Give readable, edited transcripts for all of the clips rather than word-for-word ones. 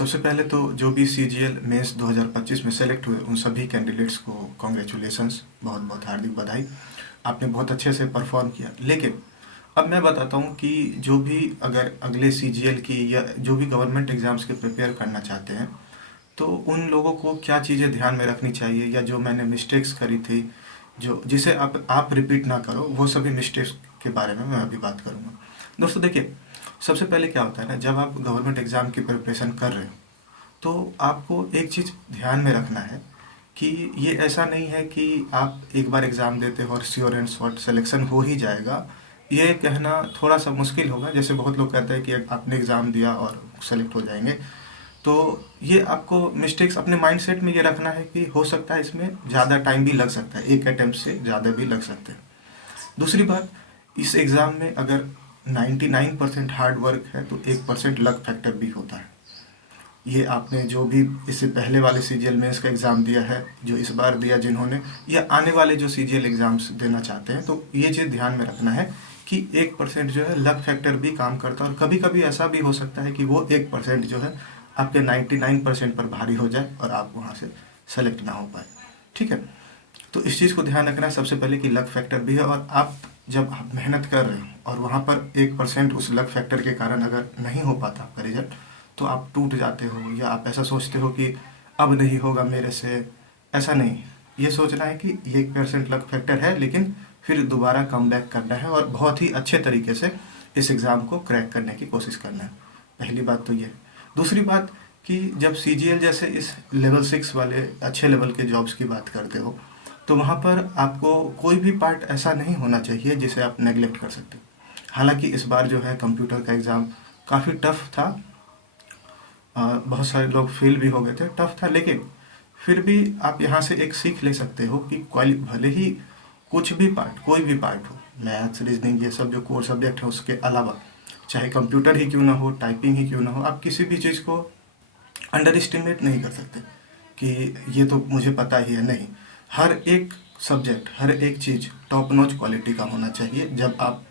सबसे पहले तो जो भी सीजीएल मेंस 2025 में सेलेक्ट हुए उन सभी कैंडिडेट्स को कॉन्ग्रेचुलेसन्स, बहुत बहुत हार्दिक बधाई। आपने बहुत अच्छे से परफॉर्म किया। लेकिन अब मैं बताता हूँ कि जो भी अगर अगले सीजीएल की या जो भी गवर्नमेंट एग्ज़ाम्स के प्रिपेयर करना चाहते हैं तो उन लोगों को क्या चीज़ें ध्यान में रखनी चाहिए, या जो मैंने मिस्टेक्स करी थी जो जिसे आप रिपीट ना करो, वो सभी मिस्टेक्स के बारे में मैं अभी बात करूँगा। दोस्तों देखिए, सबसे पहले क्या होता है ना, जब आप गवर्नमेंट एग्ज़ाम की प्रिपरेशन कर रहे हो तो आपको एक चीज़ ध्यान में रखना है कि ये ऐसा नहीं है कि आप एक बार एग्ज़ाम देते हो और श्योर एंड शॉर्ट सिलेक्शन हो ही जाएगा। ये कहना थोड़ा सा मुश्किल होगा। जैसे बहुत लोग कहते हैं कि आपने एग्ज़ाम दिया और सेलेक्ट हो जाएंगे, तो ये आपको मिस्टेक्स अपने माइंडसेट में ये रखना है कि हो सकता है इसमें ज़्यादा टाइम भी लग सकता है, एक अटैम्प्ट से ज़्यादा भी लग सकते हैं। दूसरी बात, इस एग्ज़ाम में अगर 99% हार्ड वर्क है तो 1% लक फैक्टर भी होता है। ये आपने जो भी इससे पहले वाले सीजीएल मेंस का एग्ज़ाम दिया है, जो इस बार दिया जिन्होंने, या आने वाले जो सीजीएल एग्ज़ाम्स देना चाहते हैं, तो ये चीज़ ध्यान में रखना है कि 1% जो है लक फैक्टर भी काम करता है। और कभी कभी ऐसा भी हो सकता है कि वो 1% जो है आपके 99% पर भारी हो जाए और आप वहाँ से सेलेक्ट ना हो पाए। ठीक है, तो इस चीज़ को ध्यान रखना है सबसे पहले कि लक फैक्टर भी है, और आप जब आप मेहनत कर रहे हो और वहाँ पर 1% उस लक फैक्टर के कारण अगर नहीं हो पाता आपका रिजल्ट, तो आप टूट जाते हो या आप ऐसा सोचते हो कि अब नहीं होगा मेरे से। ऐसा नहीं, ये सोचना है कि 1% लक फैक्टर है, लेकिन फिर दोबारा कम बैक करना है और बहुत ही अच्छे तरीके से इस एग्ज़ाम को क्रैक करने की कोशिश करना है। पहली बात तो ये है। दूसरी बात कि जब सीजीएल जैसे इस लेवल 6 वाले अच्छे लेवल के जॉब्स की बात करते हो, तो वहाँ पर आपको कोई भी पार्ट ऐसा नहीं होना चाहिए जिसे आप नेगलेक्ट कर सकते हो। हालांकि इस बार जो है कंप्यूटर का एग्ज़ाम काफ़ी टफ था, बहुत सारे लोग फेल भी हो गए थे, टफ था, लेकिन फिर भी आप यहाँ से एक सीख ले सकते हो कि भले ही कुछ भी पार्ट, कोई भी पार्ट हो, मैथ्स, रीजनिंग, ये सब जो कोर सब्जेक्ट है उसके अलावा, चाहे कंप्यूटर ही क्यों ना हो, टाइपिंग ही क्यों ना हो, आप किसी भी चीज़ को अंडर एस्टिमेट नहीं कर सकते कि ये तो मुझे पता ही है। नहीं, हर एक सब्जेक्ट, हर एक चीज़ टॉप नॉच क्वालिटी का होना चाहिए। जब आप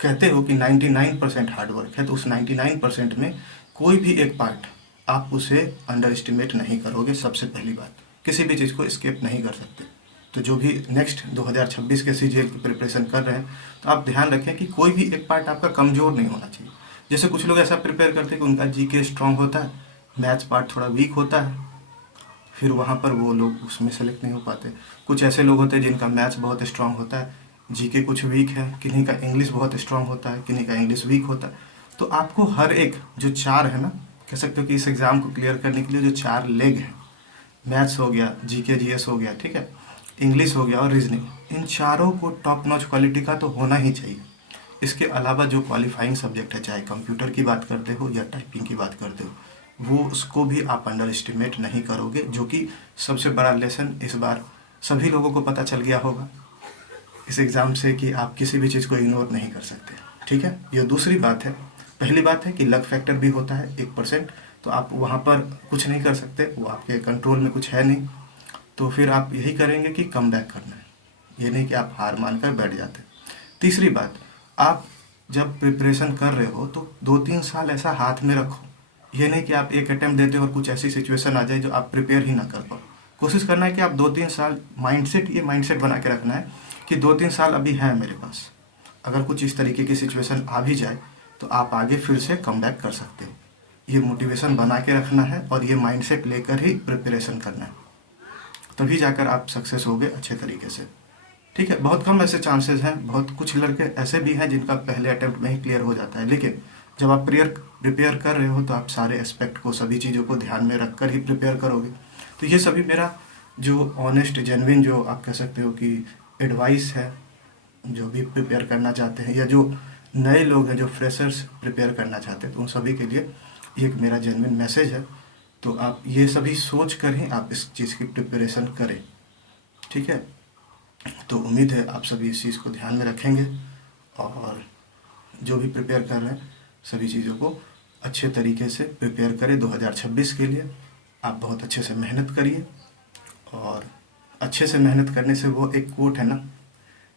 कहते हो कि 99% हार्डवर्क है, तो उस 99% में कोई भी एक पार्ट आप उसे अंडर एस्टिमेट नहीं करोगे। सबसे पहली बात, किसी भी चीज़ को स्किप नहीं कर सकते। तो जो भी नेक्स्ट 2026 के सीजीएल की प्रिपरेशन कर रहे हैं, तो आप ध्यान रखें कि कोई भी एक पार्ट आपका कमज़ोर नहीं होना चाहिए। जैसे कुछ लोग ऐसा प्रिपेयर करते हैं कि उनका जीके स्ट्रांग होता है, मैथ्स पार्ट थोड़ा वीक होता है, फिर वहाँ पर वो लोग उसमें सेलेक्ट नहीं हो पाते। कुछ ऐसे लोग होते हैं जिनका मैथ्स बहुत स्ट्रांग होता है, जीके कुछ वीक है, किन्हीं का इंग्लिश बहुत स्ट्रांग होता है, किन्हीं का इंग्लिश वीक होता है। तो आपको हर एक जो चार है ना, कह सकते हो कि इस एग्ज़ाम को क्लियर करने के लिए जो चार लेग हैं, मैथ्स हो गया, जीके जीएस हो गया, ठीक है, इंग्लिश हो गया और रीजनिंग, इन चारों को टॉप नॉच क्वालिटी का तो होना ही चाहिए। इसके अलावा जो क्वालिफाइंग सब्जेक्ट है, चाहे कंप्यूटर की बात करते हो या टाइपिंग की बात करते हो, वो उसको भी आप अंडर एस्टिमेट नहीं करोगे, जो कि सबसे बड़ा लेसन इस बार सभी लोगों को पता चल गया होगा इस एग्ज़ाम से कि आप किसी भी चीज़ को इग्नोर नहीं कर सकते। ठीक है, ये दूसरी बात है। पहली बात है कि लक फैक्टर भी होता है 1%, तो आप वहाँ पर कुछ नहीं कर सकते, वो आपके कंट्रोल में कुछ है नहीं। तो फिर आप यही करेंगे कि कम बैक करना है, ये नहीं कि आप हार मानकर बैठ जाते। तीसरी बात, आप जब प्रिपरेशन कर रहे हो तो 2-3 साल ऐसा हाथ में रखो। ये नहीं कि आप एक अटैम्प्ट देते हो और कुछ ऐसी सिचुएशन आ जाए जो आप प्रिपेयर ही ना कर पाओ। कोशिश करना है कि आप 2-3 साल ये माइंडसेट बना के रखना है कि 2-3 साल अभी है मेरे पास, अगर कुछ इस तरीके की सिचुएशन आ भी जाए तो आप आगे फिर से कम बैक कर सकते हो। ये मोटिवेशन बना के रखना है और ये माइंडसेट लेकर ही प्रिपरेशन करना है, तभी जाकर आप सक्सेस होगे अच्छे तरीके से। ठीक है, बहुत कम ऐसे चांसेस हैं, बहुत कुछ लड़के ऐसे भी हैं जिनका पहले अटेम्प्ट में ही क्लियर हो जाता है, लेकिन जब आप प्रिपेयर कर रहे हो तो आप सारे एस्पेक्ट को, सभी चीज़ों को ध्यान में रखकर ही प्रिपेयर करोगे। तो ये सभी मेरा जो ऑनेस्ट जेन्युइन, जो आप कह सकते हो कि एडवाइस है, जो भी प्रिपेयर करना चाहते हैं या जो नए लोग हैं, जो फ्रेशर्स प्रिपेयर करना चाहते हैं, तो उन सभी के लिए ये एक मेरा जेन्युइन मैसेज है। तो आप ये सभी सोच कर ही आप इस चीज़ की प्रिपरेशन करें। ठीक है, तो उम्मीद है आप सभी इस चीज़ को ध्यान में रखेंगे और जो भी प्रिपेयर कर रहे हैं सभी चीज़ों को अच्छे तरीके से प्रिपेयर करें 2026 के लिए। आप बहुत अच्छे से मेहनत करिए, और अच्छे से मेहनत करने से, वो एक कोट है ना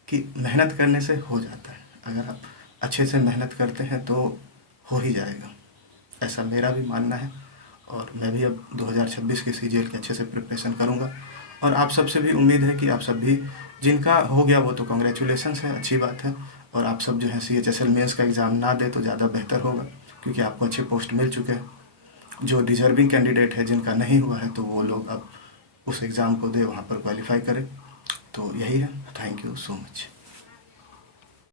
कि मेहनत करने से हो जाता है, अगर आप अच्छे से मेहनत करते हैं तो हो ही जाएगा, ऐसा मेरा भी मानना है। और मैं भी अब 2026 के CGL के अच्छे से प्रिपरेशन करूँगा। और आप सबसे भी उम्मीद है कि आप सब भी, जिनका हो गया वो तो कॉन्ग्रेचुलेसन्स है, अच्छी बात है। और आप सब जो है CHSL मेंस का एग्ज़ाम ना दे तो ज़्यादा बेहतर होगा, क्योंकि आपको अच्छे पोस्ट मिल चुके हैं। जो डिजर्विंग कैंडिडेट है, जिनका नहीं हुआ है, तो वो लोग अब उस एग्ज़ाम को दे, वहाँ पर क्वालिफाई करें। तो यही है। Thank you so much.